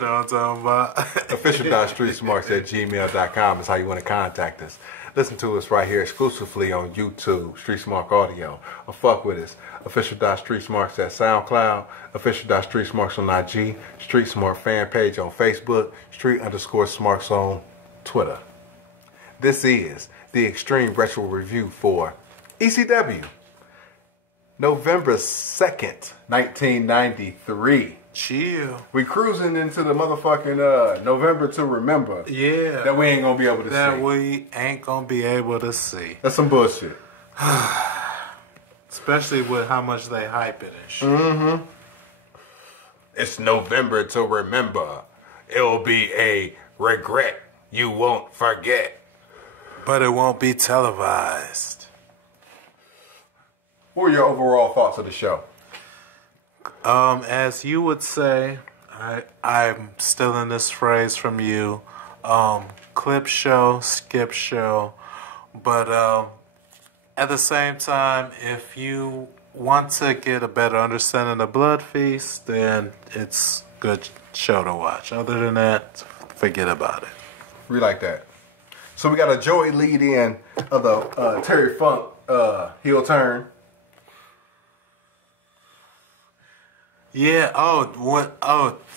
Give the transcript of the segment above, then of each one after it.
know what I'm talking about. Official.StreetSmarks@gmail.com is how you want to contact us. Listen to us right here exclusively on YouTube, Street Smart Audio. Or fuck with us. Official.StreetSmarks at SoundCloud. Official.StreetSmarks on IG. Street Smart Fanpage on Facebook. Street_Smarks on Twitter. This is the Extreme Retro Review for ECW. November 2nd, 1993. Chill. We cruising into the motherfucking November to remember. Yeah. That we ain't gonna be able to see. That we ain't gonna be able to see. That's some bullshit. Especially with how much they hype it and shit. Mm-hmm. It's November to remember. It'll be a regret you won't forget. But it won't be televised. What are your overall thoughts of the show? As you would say, I'm stealing this phrase from you. Clip show, skip show. But at the same time, if you want to get a better understanding of Blood Feast, then it's a good show to watch. Other than that, forget about it. We like that. So we got a Joey lead in of the Terry Funk heel turn. Yeah,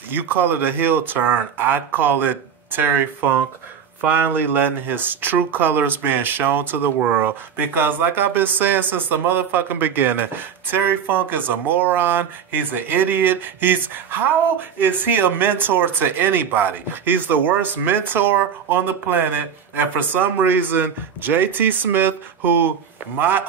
you call it a heel turn. I'd call it Terry Funk finally letting his true colors being shown to the world. Because like I've been saying since the motherfucking beginning, Terry Funk is a moron. He's an idiot. How is he a mentor to anybody? He's the worst mentor on the planet. And for some reason, JT Smith, who my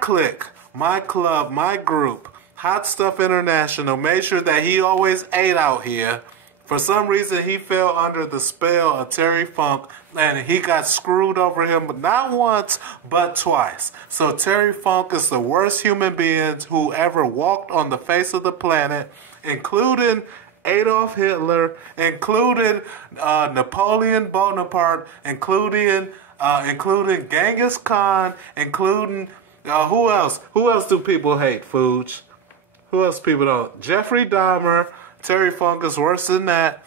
clique, my club, my group, Hot Stuff International, made sure that he always ate out here. For some reason, he fell under the spell of Terry Funk, and he got screwed over him not once, but twice. So Terry Funk is the worst human being who ever walked on the face of the planet, including Adolf Hitler, including Napoleon Bonaparte, including Genghis Khan, including who else? Who else do people hate, Fuge? Who else people don't? Jeffrey Dahmer. Terry Funk is worse than that.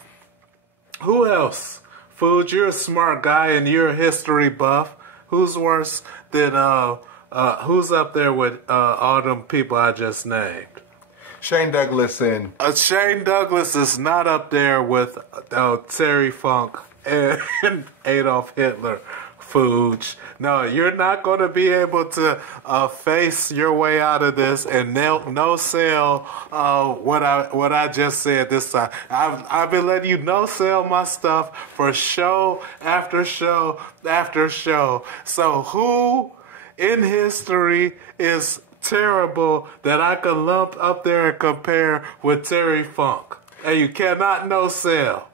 Who else? Fuge, you're a smart guy and you're a history buff. Who's worse than who's up there with all them people I just named? Shane Douglas and Shane Douglas is not up there with Terry Funk and Adolf Hitler. Fuge. No, you're not going to be able to face your way out of this and no sell what I just said this time. I've been letting you no sell my stuff for show after show after show. So who in history is terrible that I could lump up there and compare with Terry Funk? And you cannot no sell.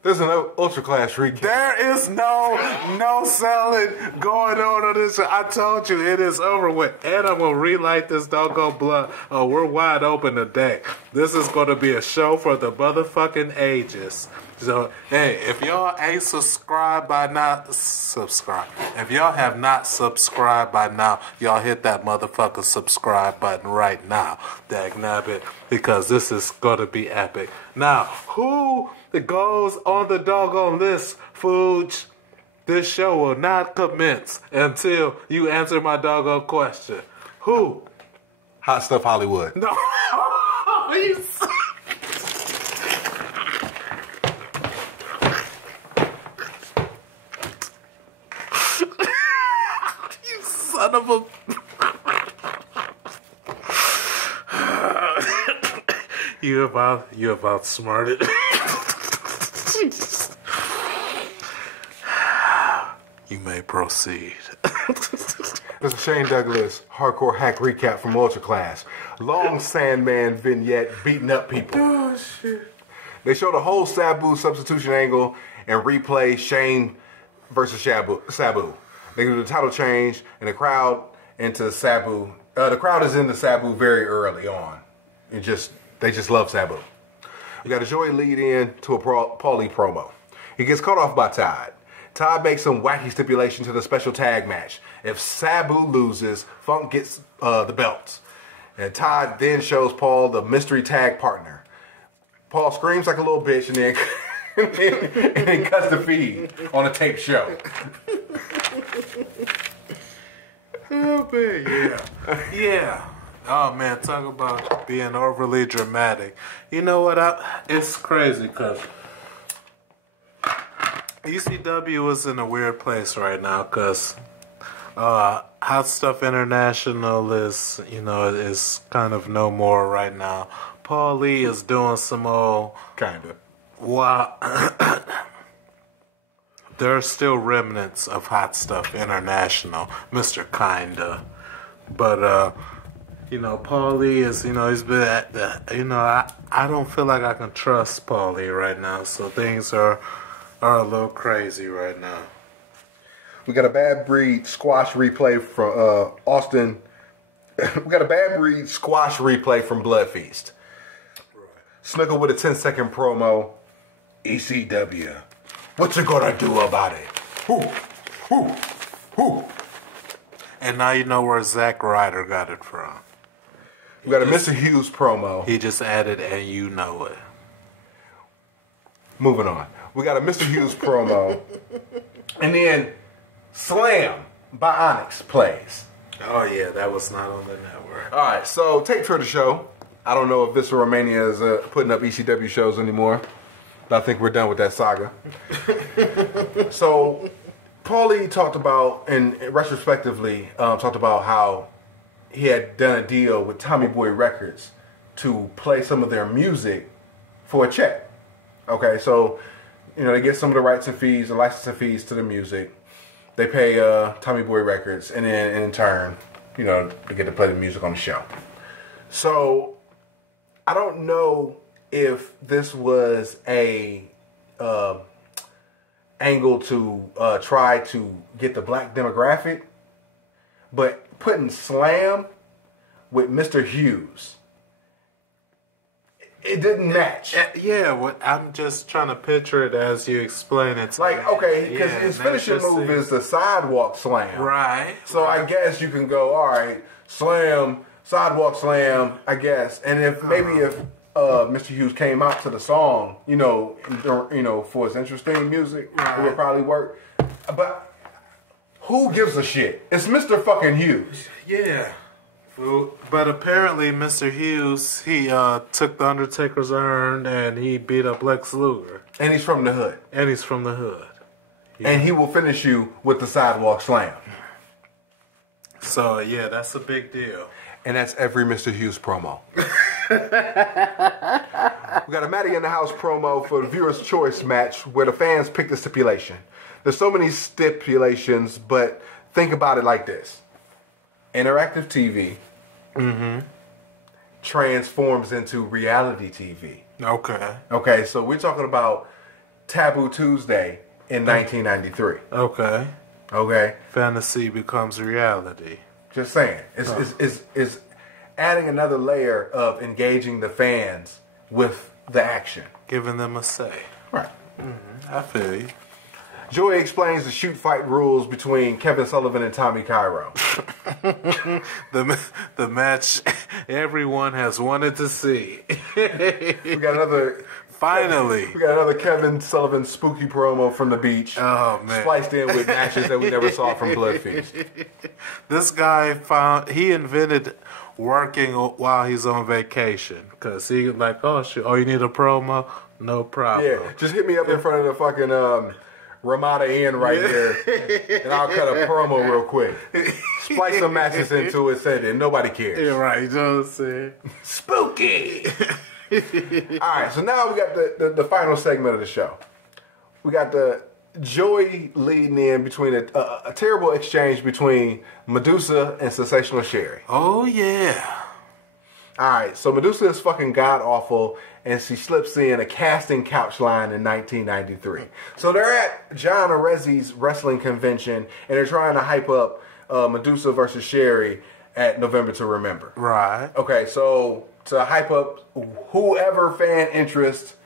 There's an ultra class recap. There is no selling going on this show. I told you it is over with. And I'm going to relight this doggone blunt. Oh, we're wide open today. This is going to be a show for the motherfucking ages. So, hey, if y'all ain't subscribed by now, subscribe. If y'all have not subscribed by now, y'all hit that motherfucking subscribe button right now. Dagnabbit, because this is going to be epic. Now, who goes on the doggone list, Fuge? This show will not commence until you answer my doggone question. Who? Hot Stuff Hollywood. No. You son of a... You have outsmarted. You may proceed. This is Shane Douglas, hardcore hack recap from Ultra Class. Long Sandman vignette beating up people. Oh, shit. They show the whole Sabu substitution angle and replay Shane versus Sabu. They do the title change and the crowd into Sabu. The crowd is into Sabu very early on. They just love Sabu. We got a Joey lead in to a Paulie promo. He gets cut off by Todd. Todd makes some wacky stipulation to the special tag match. If Sabu loses, Funk gets the belts. And Todd then shows Paul the mystery tag partner. Paul screams like a little bitch, and then and then cuts the feed on a tape show. Oh man, yeah. Oh man, talk about being overly dramatic. You know what? It's crazy because ECW is in a weird place right now because Hot Stuff International is, is kind of no more right now. Paul Lee is doing some old Kind of. wow. There are still remnants of Hot Stuff International, Mr. Kinda, but Paul Lee is, he's been at the, I don't feel like I can trust Paul Lee right now, so things are a little crazy right now. We got a Bad Breed squash replay from Austin. We got a Bad Breed squash replay from Blood Feast. Right. Snooker with a 10-second promo. ECW. What you gonna do about it? Who? And now you know where Zack Ryder got it from. We got a Mr. Hughes promo. He just added, and you know it. Moving on. We got a Mr. Hughes promo. And then Slam by Onyx plays. Oh, yeah, that was not on the network. All right, so tape for the show. I don't know if Visceral Mania is putting up ECW shows anymore. But I think we're done with that saga. So, Paulie talked about, and retrospectively, talked about how he had done a deal with Tommy Boy Records to play some of their music for a check. Okay, so, they get some of the rights and fees, the licensing fees to the music. They pay Tommy Boy Records, and then in turn, they get to play the music on the show. So, I don't know if this was a angle to try to get the black demographic, but putting Slam with Mr. Hughes, it didn't match. Yeah, I'm just trying to picture it as you explain it to me. Okay, because his finishing move is the sidewalk slam. Right. So I guess you can go, all right, slam, sidewalk slam, I guess. And if Mr. Hughes came out to the song, for his interesting music, it would probably work. But who gives a shit? It's Mr. fucking Hughes. Yeah. But apparently Mr. Hughes, he took the Undertaker's urn and he beat up Lex Luger. And he's from the hood. Yeah. And he will finish you with the sidewalk slam. So, yeah, that's a big deal. And that's every Mr. Hughes promo. We got a Matty in the House promo for the Viewer's Choice match where the fans pick the stipulation. There's so many stipulations, but think about it like this. Interactive TV transforms into reality TV. Okay, so we're talking about Taboo Tuesday in 1993. Okay. Fantasy becomes reality. Just saying. It's adding another layer of engaging the fans with the action. Giving them a say. Right. I feel you. Joey explains the shoot fight rules between Kevin Sullivan and Tommy Cairo. the match everyone has wanted to see. We got another... Finally. We got another Kevin Sullivan spooky promo from the beach. Oh, man. Spliced in with matches that we never saw from Blood Feast. This guy he invented working while he's on vacation. Because he like, oh, shit, you need a promo? No problem. Yeah, just hit me up in front of the fucking Ramada Inn right here, and I'll cut a promo real quick. Splice some matches into it, say that nobody cares. Yeah, right, you know what I'm saying? Spooky! Alright, so now we got the final segment of the show. We got the Joey leading in between a terrible exchange between Medusa and Sensational Sherry. Oh, yeah. Alright, so Medusa is fucking god-awful, and she slips in a casting couch line in 1993. So they're at John Arezzi's wrestling convention, and they're trying to hype up Medusa versus Sherry at November to Remember. Right. Okay, so to hype up whoever fan interest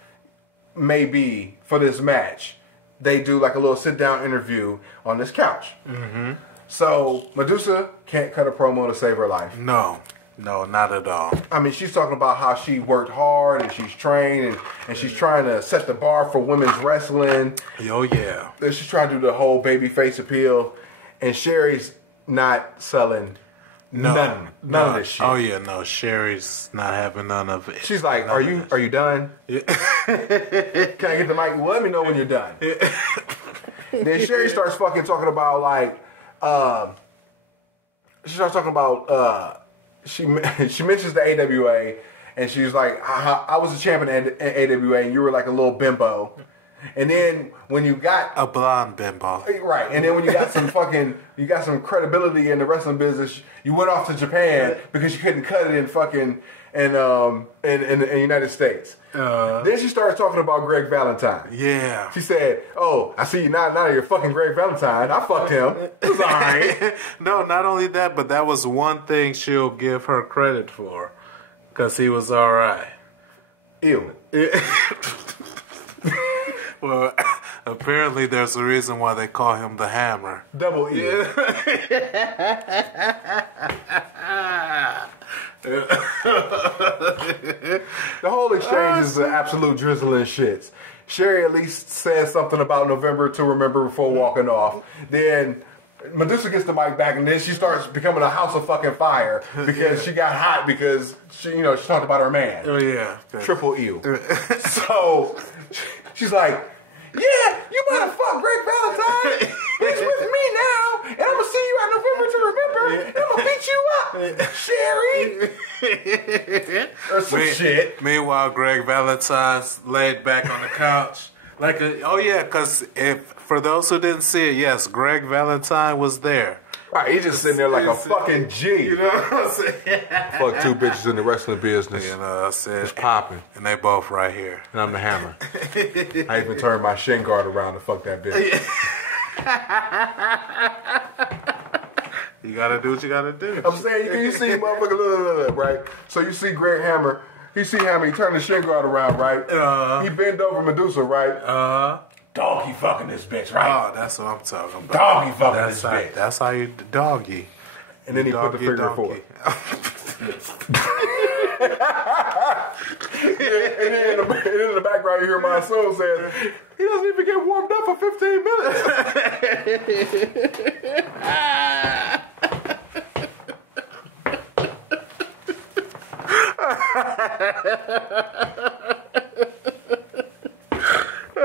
may be for this match, they do like a little sit-down interview on this couch. So Medusa can't cut a promo to save her life. No. No, not at all. I mean, she's talking about how she worked hard and she's trained and she's trying to set the bar for women's wrestling. Oh, yeah. And she's trying to do the whole baby face appeal. And Sherry's not selling none of this shit. Oh, yeah, no. Sherry's not having none of it. She's like, are you done? Yeah. Can I get the mic? Well, let me know when you're done. Yeah. Then Sherry starts fucking talking about, like, she starts talking about, she mentions the AWA, and she's like, I was a champion at AWA, and you were like a little bimbo. And then when you got a blonde bimbo, right? And then when you got some credibility in the wrestling business, you went off to Japan because you couldn't cut it in the United States. Then she started talking about Greg Valentine. Yeah. She said, "Oh, I see you now you're fucking Greg Valentine. I fucked him. It was all right." No, not only that, but that was one thing she'll give her credit for, because he was all right. Ew. Well, apparently there's a reason why they call him the Hammer. Double E. Yeah. The whole exchange is an absolute drizzling shits. Sherry at least says something about November to remember before walking off. Then Medusa gets the mic back, and then she starts becoming a house of fucking fire because she got hot because she talked about her man. Oh yeah, triple E. So she's like, "Yeah, you better fuck Greg Valentine. He's with me now, and I'm gonna see you at November to remember, and I'm gonna beat you up, Sherry." Or some shit. Meanwhile, Greg Valentine's laid back on the couch. Because for those who didn't see it, yes, Greg Valentine was there. Right, he's just sitting there like a fucking G. You know what I'm saying? Fuck two bitches in the wrestling business. You know what I'm saying? It's popping. And they both right here. And I'm the Hammer. I even turned my shin guard around to fuck that bitch. You gotta do what you gotta do. I'm saying, you see motherfucker, right? So you see Greg Hammer. He see Hammer, he turned the shin guard around, right? He bend over Medusa, right? Doggy fucking this bitch, right? Oh, that's what I'm talking about. Doggy fucking this bitch. That's how you doggy. And then he put the finger forward. And then in the background you hear my soul saying, he doesn't even get warmed up for 15 minutes.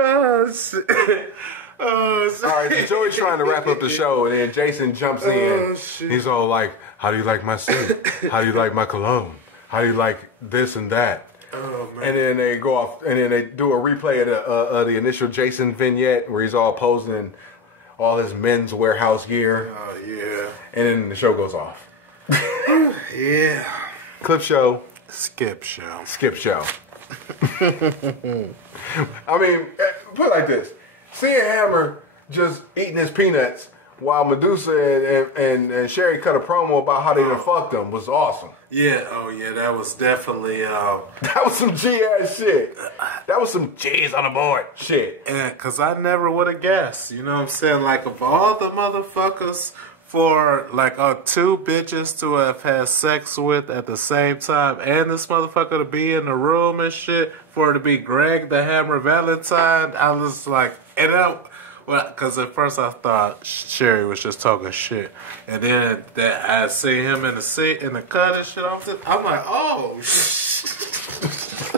Oh, shit. Oh, shit. All right, so Joey's trying to wrap up the show, and then Jason jumps in. He's all like, "How do you like my suit? How do you like my cologne? How do you like this and that?" Oh, man. And then they go off, and then they do a replay of the initial Jason vignette where he's all posing in all his men's warehouse gear. Oh, yeah. And then the show goes off. Yeah. Clip show. Skip show. Skip show. I mean, put it like this. Seeing Hammer just eating his peanuts while Medusa and Sherry cut a promo about how they done fucked him was awesome. Yeah, oh yeah, that was definitely... that was some G-ass shit. That was some G's on the board shit. Yeah, because I never would have guessed. You know what I'm saying? Like, of all the motherfuckers for, like, two bitches to have had sex with at the same time, and this motherfucker to be in the room and shit, for it to be Greg the Hammer Valentine, I was like... because at first I thought Sherry was just talking shit, and then that I see him in the seat in the cut and shit. I'm like, oh.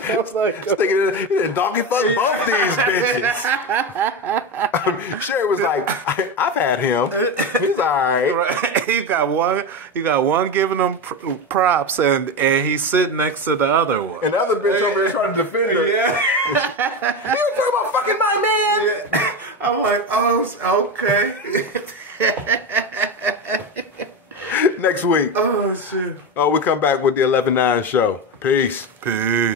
I was like, thinking, donkey fuck both these bitches. Sherry was like, I've had him. He's all right. Right. You got one giving him props, and he's sitting next to the other one. And the other bitch over there trying to defend her. Yeah. You were talking about fucking my man. Yeah. I'm like, oh, okay. Next week. Oh, shit. Oh, we come back with the 11-9 show. Peace. Peace.